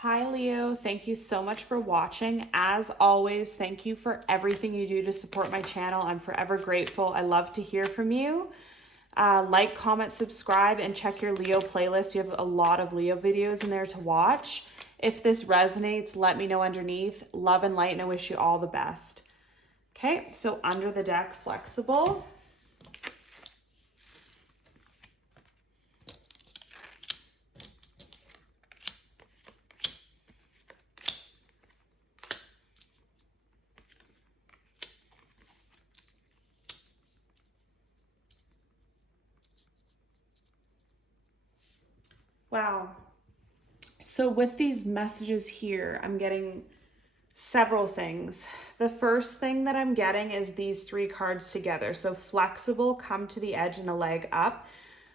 Hi, Leo. Thank you so much for watching. As always, thank you for everything you do to support my channel. I'm forever grateful. I love to hear from you. Like, comment, subscribe, and check your Leo playlist. You have a lot of Leo videos in there to watch. If this resonates, let me know underneath. Love and light, and I wish you all the best. Okay, so under the deck, flexible. Wow. So with these messages here, I'm getting several things. The first thing that I'm getting is these three cards together. So flexible, come to the edge, and a leg up.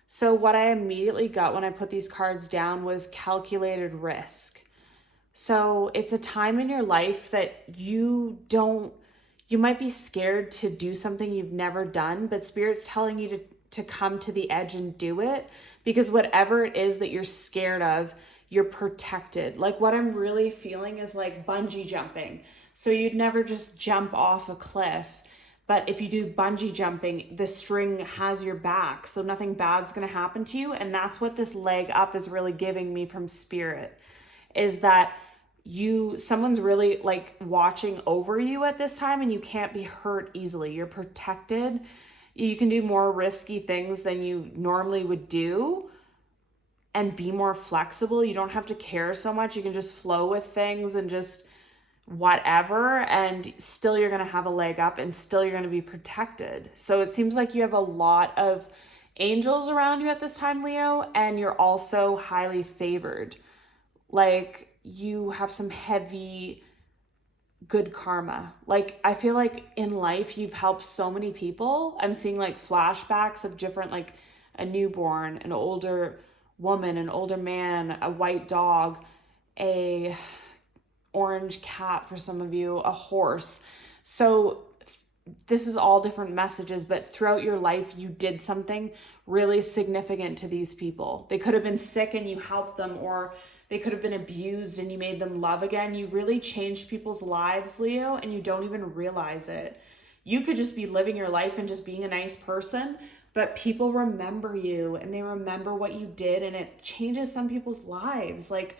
So what I immediately got when I put these cards down was calculated risk. So it's a time in your life that you might be scared to do something you've never done, but Spirit's telling you to come to the edge and do it, because whatever it is that you're scared of, you're protected. Like what I'm really feeling is like bungee jumping. So you'd never just jump off a cliff. But if you do bungee jumping, the string has your back. So nothing bad's going to happen to you. And that's what this leg up is really giving me from Spirit, is that someone's really like watching over you at this time, and you can't be hurt easily. You're protected. You can do more risky things than you normally would do and be more flexible. You don't have to care so much. You can just flow with things and just whatever, and still you're going to have a leg up, and still you're going to be protected. So it seems like you have a lot of angels around you at this time, Leo, and you're also highly favored. Like you have some heavy good karma. Like I feel like in life you've helped so many people. I'm seeing like flashbacks of different, like a newborn, an older woman, an older man, a white dog, a orange cat for some of you, a horse. So this is all different messages, but throughout your life you did something really significant to these people. They could have been sick and you helped them, or they could have been abused and you made them love again. You really changed people's lives, Leo, and you don't even realize it. You could just be living your life and just being a nice person, but people remember you and they remember what you did, and it changes some people's lives. Like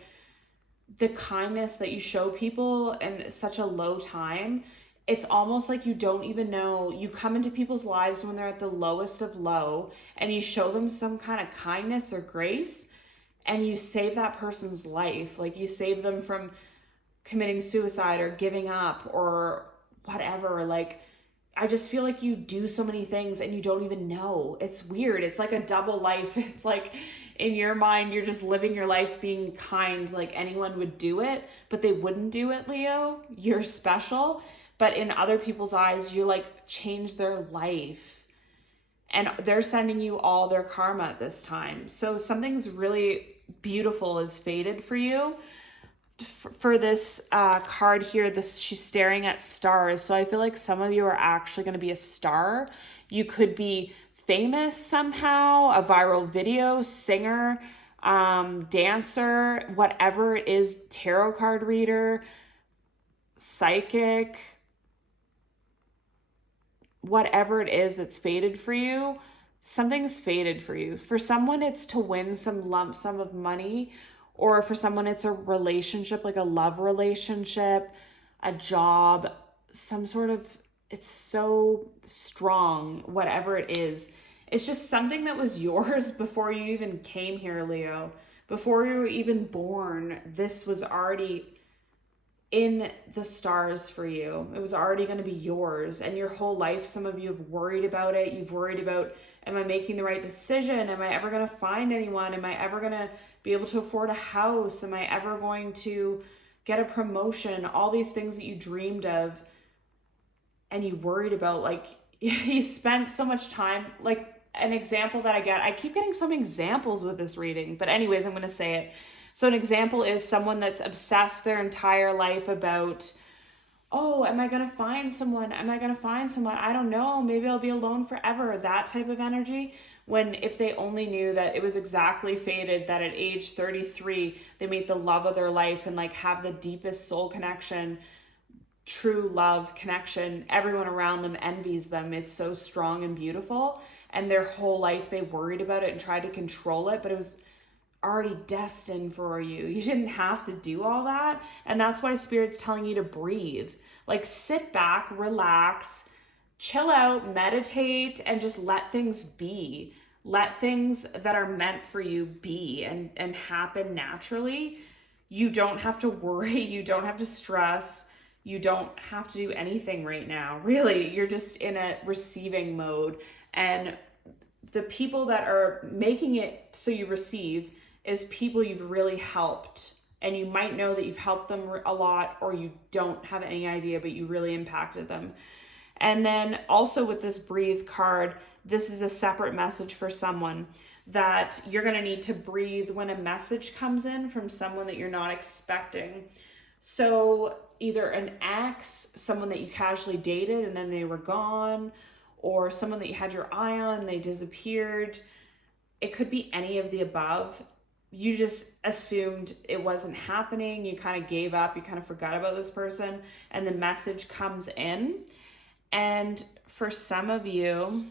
the kindness that you show people in such a low time, it's almost like you don't even know. You come into people's lives when they're at the lowest of low, and you show them some kind of kindness or grace, and you save that person's life. Like you save them from committing suicide or giving up or whatever. Like I just feel like you do so many things and you don't even know. It's weird. It's like a double life. It's like in your mind, you're just living your life being kind, like anyone would do it, but they wouldn't do it, Leo. You're special. But in other people's eyes, you like change their life. And they're sending you all their karma at this time. So something's really beautiful is fated for you. For this card here, she's staring at stars. So I feel like some of you are actually going to be a star. You could be famous somehow, a viral video, singer, dancer, whatever it is, tarot card reader, psychic, whatever it is that's fated for you. Something's fated for you. For someone, it's to win some lump sum of money, or for someone, it's a relationship, like a love relationship, a job, some sort of, it's so strong, whatever it is. It's just something that was yours before you even came here, Leo. Before you were even born, this was already in the stars for you. It was already going to be yours. And your whole life, some of you have worried about it. You've worried about, am I making the right decision? Am I ever going to find anyone? Am I ever going to be able to afford a house? Am I ever going to get a promotion? All these things that you dreamed of and you worried about, like you spent so much time. Like an example that I keep getting some examples with this reading, but anyways, I'm going to say it. So an example is someone that's obsessed their entire life about oh, am I going to find someone? Am I going to find someone? I don't know. Maybe I'll be alone forever. That type of energy. When if they only knew that it was exactly fated that at age 33, they meet the love of their life and like have the deepest soul connection, true love connection. Everyone around them envies them. It's so strong and beautiful. And their whole life they worried about it and tried to control it, but it was already destined for you. You didn't have to do all that. And that's why Spirit's telling you to breathe. Like sit back, relax, chill out, meditate, and just let things be. Let things that are meant for you be and happen naturally. You don't have to worry. You don't have to stress. You don't have to do anything right now. Really, you're just in a receiving mode. And the people that are making it so you receive is people you've really helped. And you might know that you've helped them a lot, or you don't have any idea, but you really impacted them. And then also with this breathe card, this is a separate message for someone that you're going to need to breathe when a message comes in from someone that you're not expecting. So either an ex, someone that you casually dated and then they were gone, or someone that you had your eye on and they disappeared. It could be any of the above. You just assumed it wasn't happening. You kind of gave up. You kind of forgot about this person, and the message comes in. And for some of you,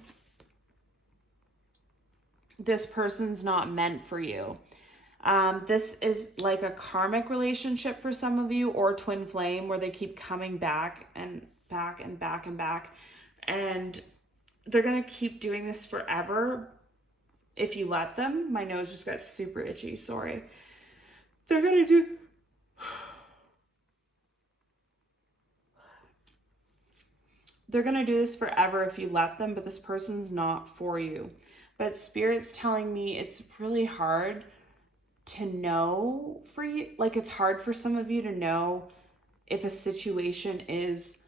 this person's not meant for you. This is like a karmic relationship for some of you, or twin flame, where they keep coming back and back and back and back. And they're going to keep doing this forever if you let them. My nose just got super itchy, sorry. They're going to do this forever if you let them, but this person's not for you. But Spirit's telling me it's really hard to know for you. Like, it's hard for some of you to know if a situation is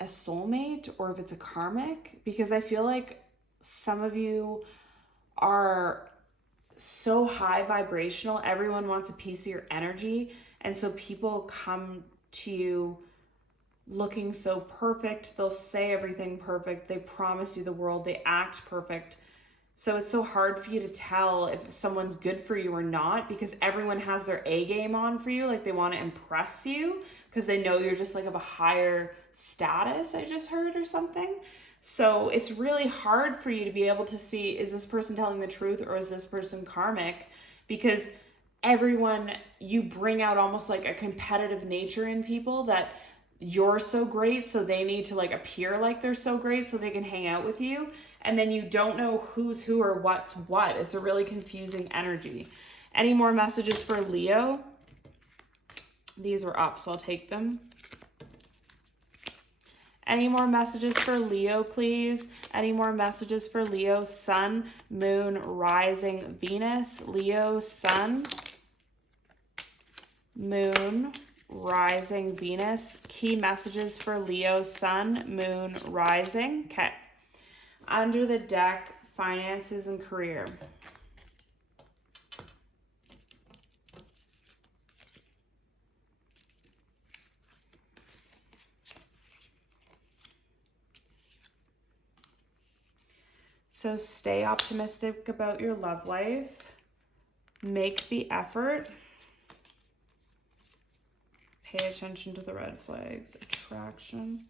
a soulmate or if it's a karmic, because I feel like some of you are so high vibrational. Everyone wants a piece of your energy. And so people come to you looking so perfect. They'll say everything perfect. They promise you the world. They act perfect. So it's so hard for you to tell if someone's good for you or not, because everyone has their A game on for you. Like, they want to impress you because they know you're just like of a higher status, I just heard, or something. So it's really hard for you to be able to see, is this person telling the truth or is this person karmic? Because everyone, you bring out almost like a competitive nature in people, that you're so great, so they need to like appear like they're so great so they can hang out with you. And then you don't know who's who or what's what. It's a really confusing energy. Any more messages for Leo? These were up, so I'll take them. Any more messages for Leo, please? Any more messages for Leo? Sun, Moon, Rising, Venus. Leo, Sun, Moon, Rising, Venus. Key messages for Leo, Sun, Moon, Rising. Okay. Under the deck, finances and career. So stay optimistic about your love life. Make the effort. Pay attention to the red flags. Attraction.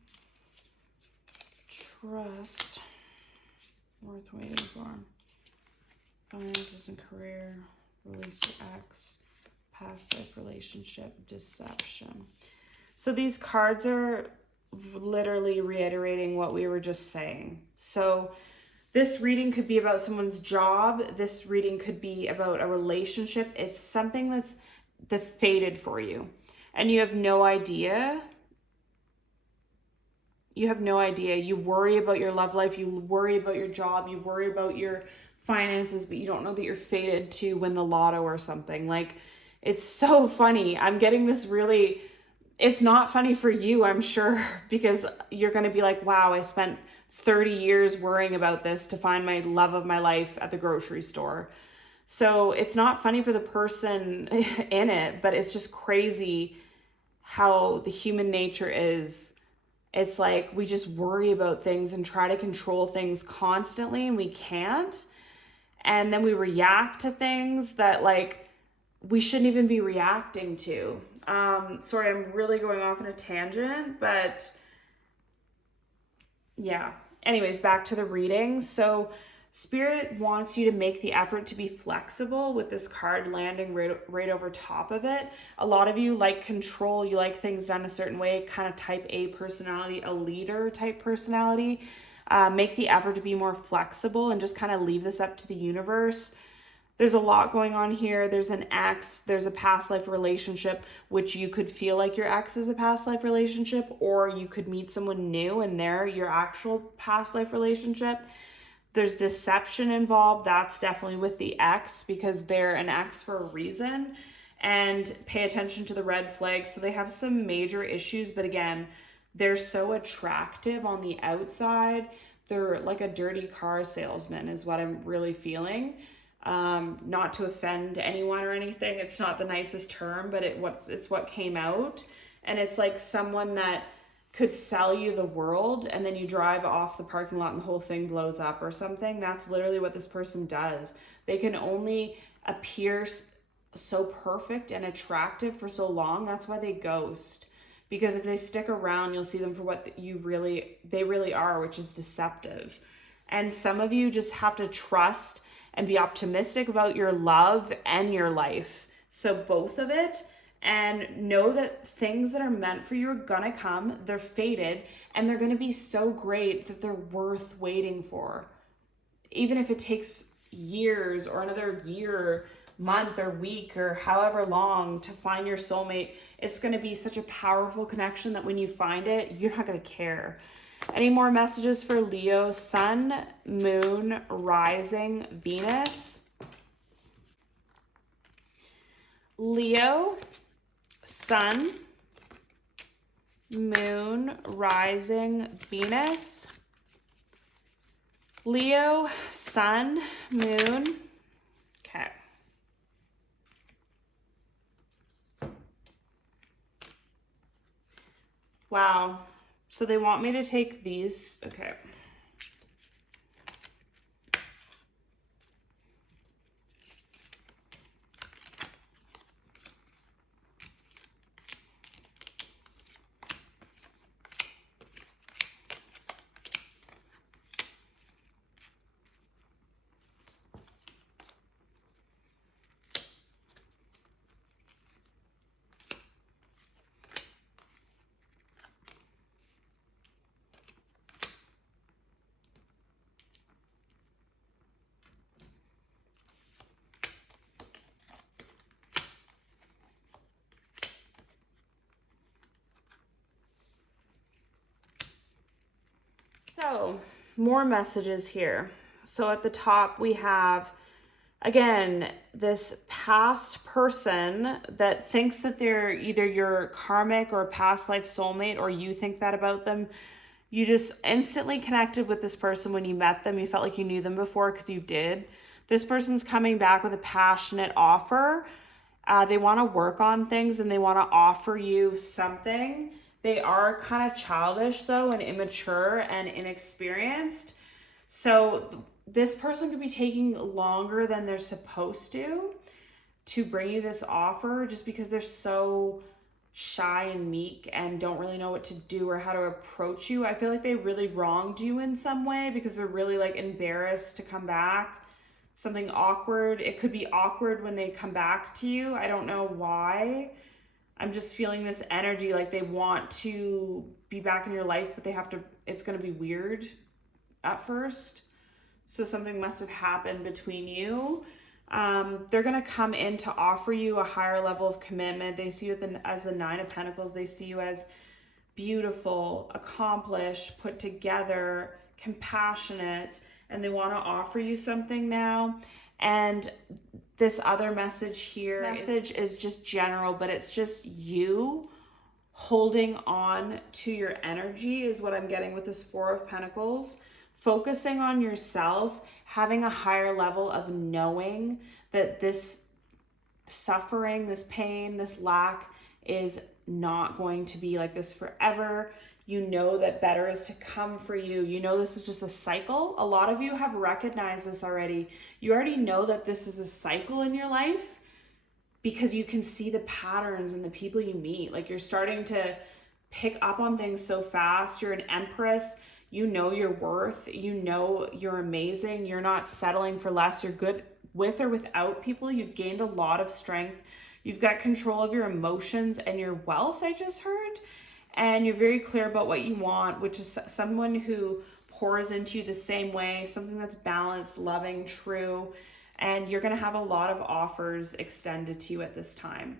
Trust. Worth waiting for. Finances and career. Release your ex. Past life relationship. Deception. So these cards are literally reiterating what we were just saying. So this reading could be about someone's job. This reading could be about a relationship. It's something that's fated for you. And you have no idea. You have no idea. You worry about your love life. You worry about your job. You worry about your finances, but you don't know that you're fated to win the lotto or something. Like, it's so funny. I'm getting this really... It's not funny for you, I'm sure, because you're going to be like, wow, I spent 30 years worrying about this to find my love of my life at the grocery store. So it's not funny for the person in it, but it's just crazy how the human nature is. It's like we just worry about things and try to control things constantly, and we can't. And then we react to things that like we shouldn't even be reacting to. Sorry, I'm really going off on a tangent, but yeah. Anyways, back to the reading. So Spirit wants you to make the effort to be flexible with this card landing right over top of it. A lot of you like control. You like things done a certain way, kind of type A personality, a leader type personality. Make the effort to be more flexible and just kind of leave this up to the universe. There's a lot going on here. There's an ex, there's a past life relationship, which you could feel like your ex is a past life relationship, or you could meet someone new and they're your actual past life relationship. There's deception involved. That's definitely with the ex because they're an ex for a reason. And pay attention to the red flags. So they have some major issues, but again, they're so attractive on the outside. They're like a dirty car salesman is what I'm really feeling. Not to offend anyone or anything. It's not the nicest term, but it's what came out. And it's like someone that could sell you the world and then you drive off the parking lot and the whole thing blows up or something. That's literally what this person does. They can only appear so perfect and attractive for so long. That's why they ghost. Because if they stick around, you'll see them for what they really are, which is deceptive. And some of you just have to trust and be optimistic about your love and your life. So both of it. And know that things that are meant for you are gonna come, they're fated, and they're gonna be so great that they're worth waiting for. Even if it takes years or another year, month or week or however long to find your soulmate, it's gonna be such a powerful connection that when you find it, you're not gonna care. Any more messages for Leo, Sun, Moon, Rising, Venus? Leo, Sun, Moon, Rising, Venus. Leo, Sun, Moon. Okay. Wow. So they want me to take these. Okay. So, more messages here. So at the top we have, again, this past person that thinks that they're either your karmic or past life soulmate, or you think that about them. You just instantly connected with this person when you met them. You felt like you knew them before because you did. This person's coming back with a passionate offer. They want to work on things and they want to offer you something. They are kind of childish though and immature and inexperienced. So this person could be taking longer than they're supposed to bring you this offer just because they're so shy and meek and don't really know what to do or how to approach you. I feel like they really wronged you in some way because they're really like embarrassed to come back. Something awkward. It could be awkward when they come back to you. I don't know why. I'm just feeling this energy like they want to be back in your life, but they have to, it's going to be weird at first. So something must have happened between you. They're going to come in to offer you a higher level of commitment. They see you as the Nine of Pentacles. They see you as beautiful, accomplished, put together, compassionate, and they want to offer you something now. And this other message here is just general, but it's just you holding on to your energy is what I'm getting with this Four of Pentacles. Focusing on yourself, having a higher level of knowing that this suffering, this pain, this lack is not going to be like this forever. You know that better is to come for you. You know this is just a cycle. A lot of you have recognized this already. You already know that this is a cycle in your life because you can see the patterns in the people you meet. Like you're starting to pick up on things so fast. You're an empress. You know your worth. You know you're amazing. You're not settling for less. You're good with or without people. You've gained a lot of strength. You've got control of your emotions and your wealth, I just heard. And you're very clear about what you want, which is someone who pours into you the same way, something that's balanced, loving, true. And you're going to have a lot of offers extended to you at this time.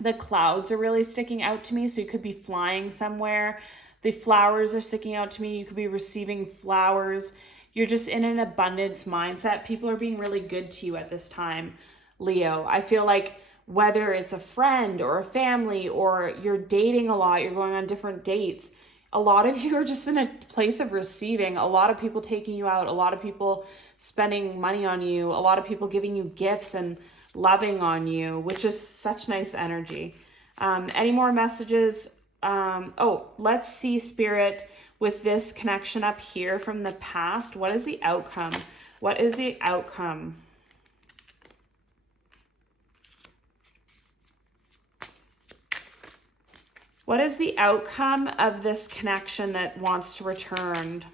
The clouds are really sticking out to me, so you could be flying somewhere. The flowers are sticking out to me. You could be receiving flowers. You're just in an abundance mindset. People are being really good to you at this time, Leo. I feel like whether it's a friend or a family or you're dating a lot, you're going on different dates, a lot of you are just in a place of receiving. A lot of people taking you out, a lot of people spending money on you, a lot of people giving you gifts and loving on you, which is such nice energy. Any more messages? Let's see, Spirit, with this connection up here from the past. What is the outcome? What is the outcome? What is the outcome of this connection that wants to return?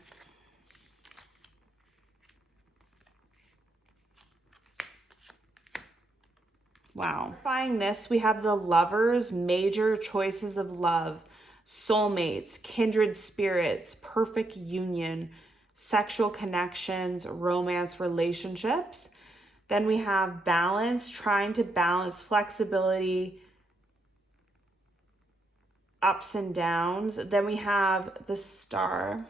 Wow. Clarifying this, we have the Lovers, major choices of love, soulmates, kindred spirits, perfect union, sexual connections, romance, relationships. Then we have balance, trying to balance flexibility, ups and downs. Then we have the Star,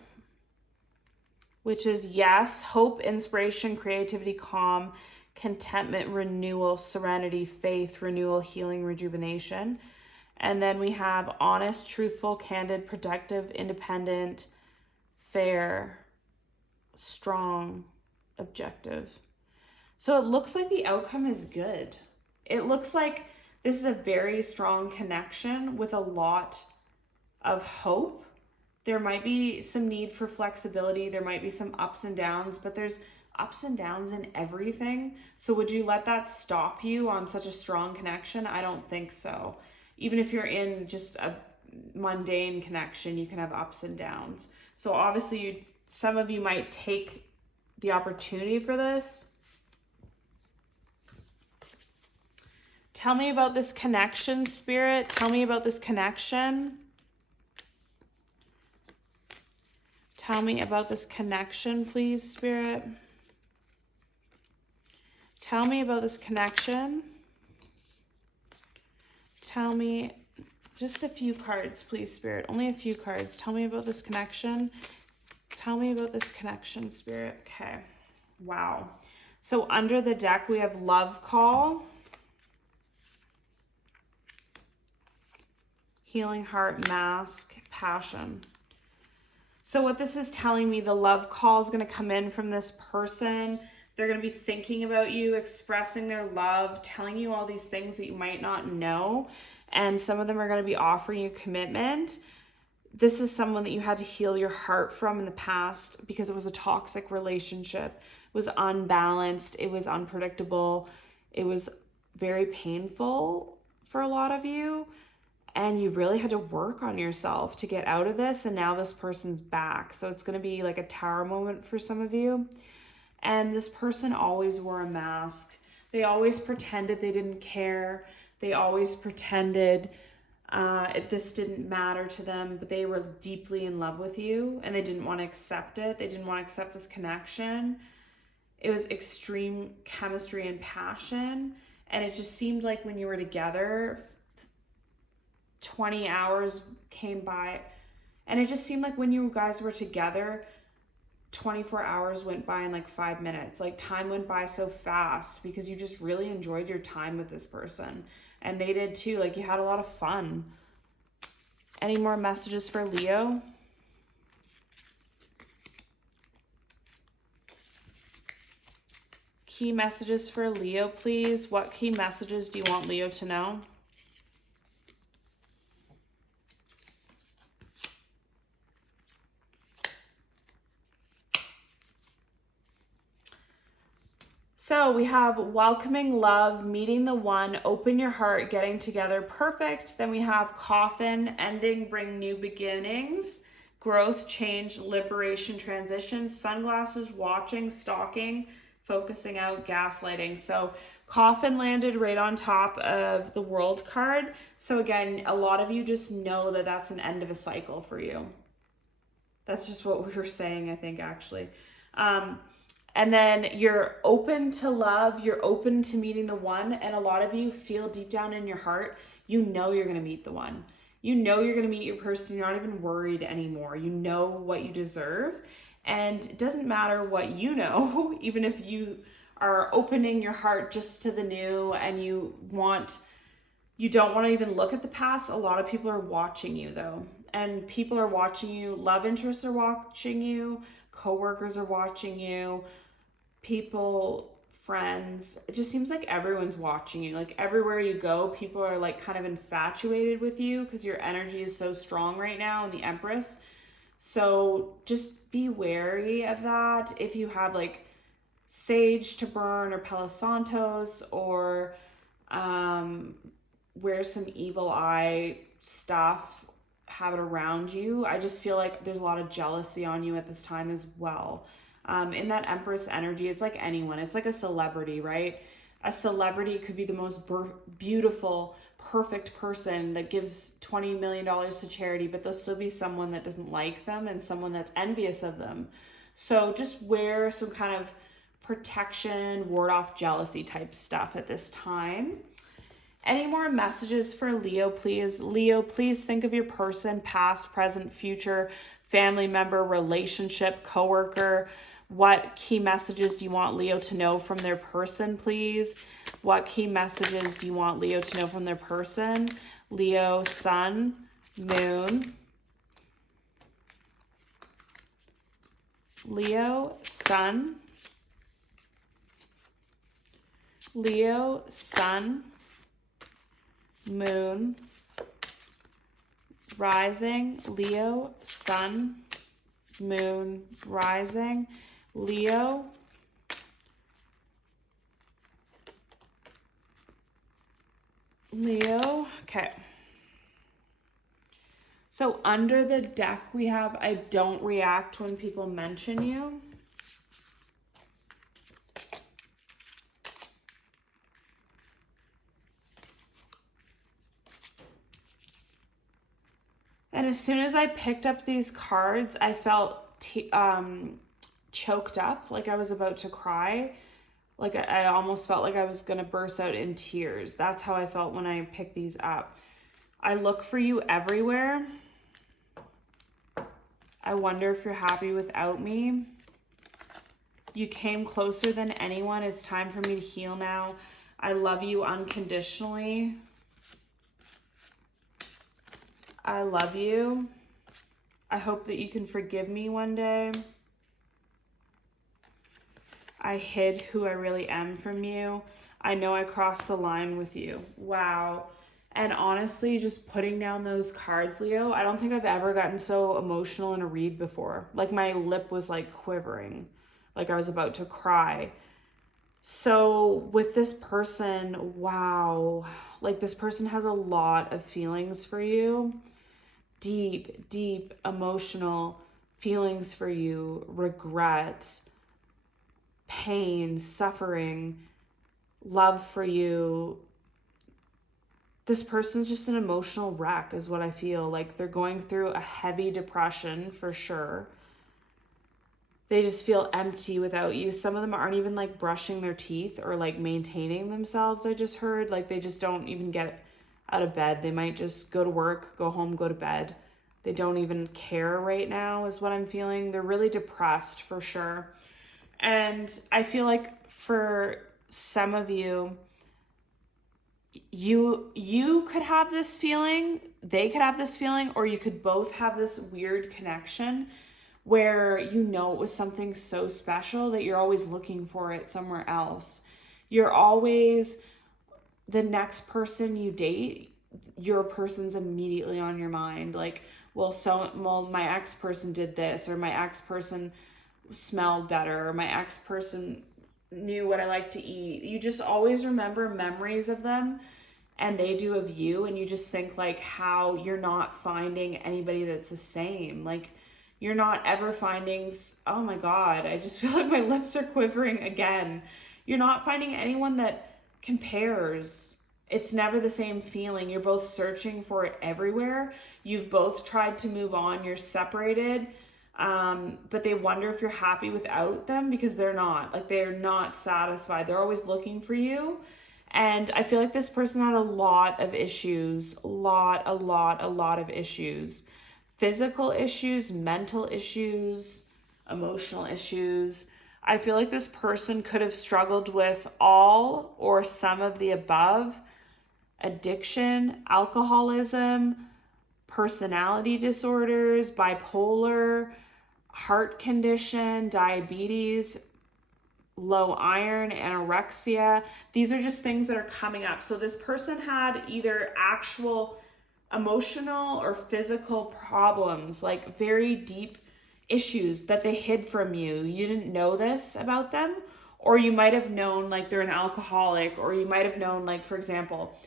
which is yes, hope, inspiration, creativity, calm, contentment, renewal, serenity, faith, renewal, healing, rejuvenation. And then we have honest, truthful, candid, productive, independent, fair, strong, objective. So it looks like the outcome is good. It looks like this is a very strong connection with a lot of hope. There might be some need for flexibility. There might be some ups and downs, but there's ups and downs in everything. So would you let that stop you on such a strong connection? I don't think so. Even if you're in just a mundane connection, you can have ups and downs. So obviously some of you might take the opportunity for this. Tell me about this connection, Spirit. Tell me about this connection. Tell me about this connection, please, Spirit. Tell me about this connection. Tell me just a few cards, please, Spirit. Only a few cards. Tell me about this connection. Tell me about this connection, Spirit. Okay. Wow. So under the deck, we have Love Call, Healing Heart, Mask, Passion. So what this is telling me, the love call is going to come in from this person. They're going to be thinking about you, expressing their love, telling you all these things that you might not know. And some of them are going to be offering you commitment. This is someone that you had to heal your heart from in the past because it was a toxic relationship. It was unbalanced. It was unpredictable. It was very painful for a lot of you. And you really had to work on yourself to get out of this. And now this person's back. So it's going to be like a tower moment for some of you. And this person always wore a mask. They always pretended they didn't care. They always pretended this didn't matter to them, but they were deeply in love with you and they didn't want to accept it. They didn't want to accept this connection. It was extreme chemistry and passion. And it just seemed like when you were together, 20 hours came by, and it just seemed like when you guys were together, 24 hours went by in like 5 minutes. Like time went by so fast because you just really enjoyed your time with this person, and they did too. Like you had a lot of fun. Any more messages for Leo? key messages for Leo, please? What key messages do you want Leo to know? So we have welcoming love, meeting the one, open your heart, getting together, perfect. Then we have coffin, ending, bring new beginnings, growth, change, liberation, transition, sunglasses, watching, stalking, focusing out, gaslighting. So coffin landed right on top of the world card. So again, a lot of you just know that that's an end of a cycle for you. That's just what we were saying, I think, actually. And then you're open to love, you're open to meeting the one, and a lot of you feel deep down in your heart, you know you're going to meet the one. You know you're going to meet your person. You're not even worried anymore. You know what you deserve, and it doesn't matter what you know, even if you are opening your heart just to the new and you don't want to even look at the past. A lot of people are watching you though, and people are watching you. Love interests are watching you. Coworkers are watching you. People, friends, it just seems like everyone's watching you. Like everywhere you go, people are like kind of infatuated with you because your energy is so strong right now in the Empress. So just be wary of that. If you have like sage to burn or Palo Santos, or wear some evil eye stuff, have it around you. I just feel like there's a lot of jealousy on you at this time as well. In that Empress energy, it's like anyone. It's like a celebrity, right? A celebrity could be the most beautiful, perfect person that gives $20 million to charity, but there'll still be someone that doesn't like them and someone that's envious of them. So just wear some kind of protection, ward off jealousy type stuff at this time. Any more messages for Leo, please? Leo, please think of your person, past, present, future, family member, relationship, coworker. What key messages do you want Leo to know from their person, please? What key messages do you want Leo to know from their person? Leo, sun, moon. Leo, sun. Leo, sun, moon, rising. Leo, sun, moon, rising. Leo, okay. So under the deck we have, I don't react when people mention you. And as soon as I picked up these cards, I felt choked up, like I was about to cry. Like I almost felt like I was going to burst out in tears. That's how I felt when I picked these up. I look for you everywhere. I wonder if you're happy without me. You came closer than anyone. It's time for me to heal now. I love you unconditionally. I love you. I hope that you can forgive me one day. I hid who I really am from you. I know I crossed the line with you. Wow. And honestly, just putting down those cards, Leo, I don't think I've ever gotten so emotional in a read before. Like my lip was like quivering, like I was about to cry. So with this person, wow, like this person has a lot of feelings for you. Deep, deep emotional feelings for you, regret, pain, suffering, love for you. This person's just an emotional wreck is what I feel. Like they're going through a heavy depression for sure. They just feel empty without you. Some of them aren't even like brushing their teeth or like maintaining themselves. I just heard like they just don't even get out of bed. They might just go to work, go home, go to bed. They don't even care right now is what I'm feeling. They're really depressed for sure. And I feel like for some of you, you could have this feeling, they could have this feeling, or you could both have this weird connection where you know it was something so special that you're always looking for it somewhere else. You're always, the next person you date, your person's immediately on your mind. Like, well, my ex person did this, or my ex person smelled better, or my ex person knew what I like to eat. You just always remember memories of them, and they do of you, and you just think like how you're not finding anybody that's the same. Like, you're not ever finding, oh my God, I just feel like my lips are quivering again. You're not finding anyone that compares. It's never the same feeling. You're both searching for it everywhere. You've both tried to move on. You're separated. But they wonder if you're happy without them, because they're not. Like, they're not satisfied. They're always looking for you. And I feel like this person had a lot of issues. A lot of issues. Physical issues, mental issues, emotional issues. I feel like this person could have struggled with all or some of the above: addiction, alcoholism, personality disorders, bipolar, heart condition, diabetes, low iron, anorexia. These are just things that are coming up. So this person had either actual emotional or physical problems, like very deep issues that they hid from you. You didn't know this about them, or you might have known like they're an alcoholic, or you might have known, like, for example,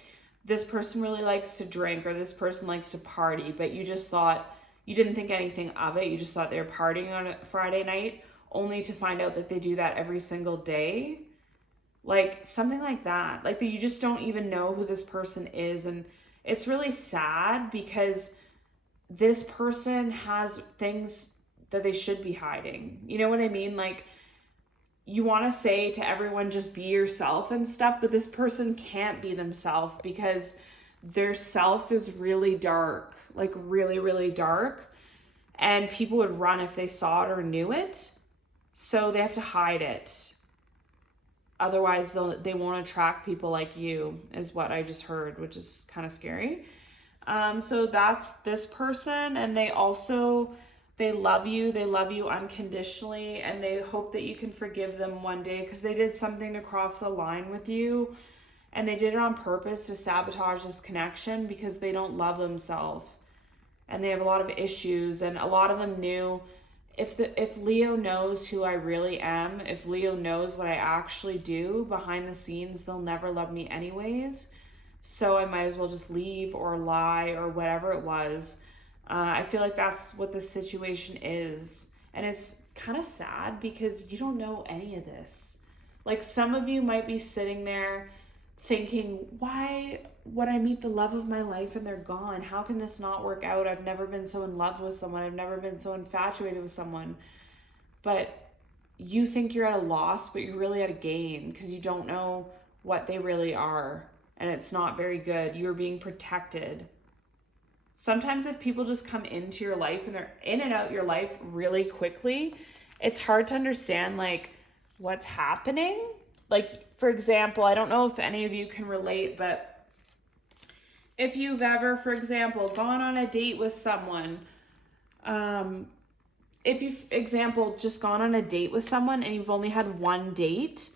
this person really likes to drink, or this person likes to party, but you just thought, you didn't think anything of it. You just thought they were partying on a Friday night, only to find out that they do that every single day. Like, something like that. Like, that you just don't even know who this person is. And it's really sad, because this person has things that they should be hiding. You know what I mean? Like, you want to say to everyone, just be yourself and stuff, but this person can't be themselves, because their self is really dark, like really dark. And people would run if they saw it or knew it. So they have to hide it. Otherwise, they won't attract people like you, is what I just heard, which is kind of scary. So that's this person. And they love you. They love you unconditionally. And they hope that you can forgive them one day, because they did something to cross the line with you. And they did it on purpose to sabotage this connection, because they don't love themselves. And they have a lot of issues. And a lot of them knew, if Leo knows who I really am, if Leo knows what I actually do behind the scenes, they'll never love me anyways. So I might as well just leave or lie or whatever it was. I feel like that's what the situation is. And it's kind of sad, because you don't know any of this. Like, some of you might be sitting there thinking, why would I meet the love of my life and they're gone? How can this not work out? I've never been so in love with someone. I've never been so infatuated with someone. But you think you're at a loss, but you're really at a gain, because you don't know what they really are. And it's not very good. You're being protected. Sometimes if people just come into your life and they're in and out your life really quickly, it's hard to understand, like, what's happening. Like, for example, I don't know if any of you can relate, but if you've ever, for example, gone on a date with someone, if you've, example, just gone on a date with someone and you've only had one date,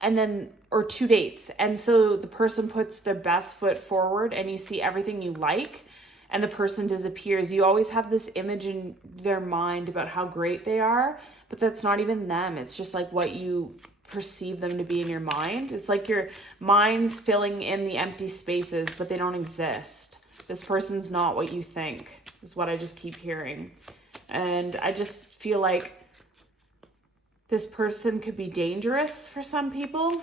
and then, or two dates, and so the person puts their best foot forward and you see everything you like, and the person disappears, you always have this image in their mind about how great they are, but that's not even them. It's just like what you perceive them to be in your mind. It's like your mind's filling in the empty spaces, but they don't exist. This person's not what you think, is what I just keep hearing. And I just feel like this person could be dangerous for some people,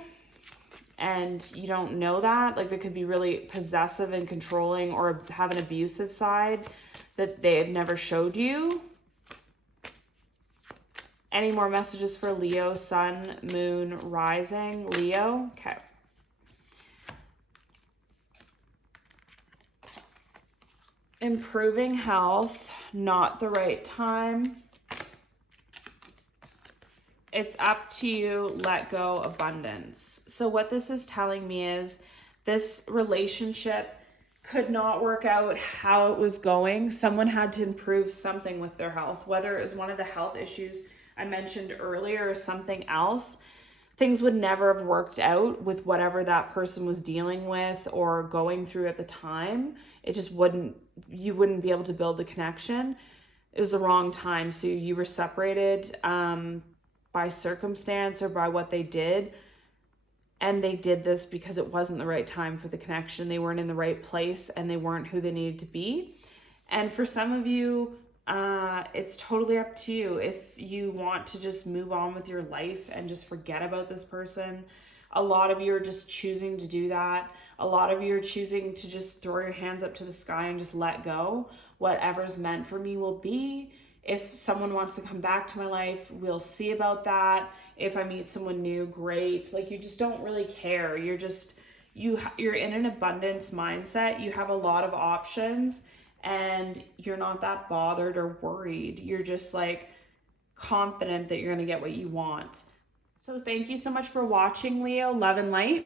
and you don't know that. Like, they could be really possessive and controlling, or have an abusive side that they have never showed you. Any more messages for Leo, sun, moon, rising? Leo? Okay. Improving health, not the right time. It's up to you, let go, abundance. So what this is telling me is this relationship could not work out how it was going. Someone had to improve something with their health, whether it was one of the health issues I mentioned earlier or something else. Things would never have worked out with whatever that person was dealing with or going through at the time. It just wouldn't, you wouldn't be able to build the connection. It was the wrong time. So you were separated by circumstance or by what they did. And they did this because it wasn't the right time for the connection. They weren't in the right place and they weren't who they needed to be. And for some of you, it's totally up to you. If you want to just move on with your life and just forget about this person, a lot of you are just choosing to do that. A lot of you are choosing to just throw your hands up to the sky and just let go. Whatever's meant for me will be. If someone wants to come back to my life, we'll see about that. If I meet someone new, great. Like, you just don't really care. You're just, you're in an abundance mindset. You have a lot of options and you're not that bothered or worried. You're just like confident that you're going to get what you want. So thank you so much for watching, Leo. Love and light.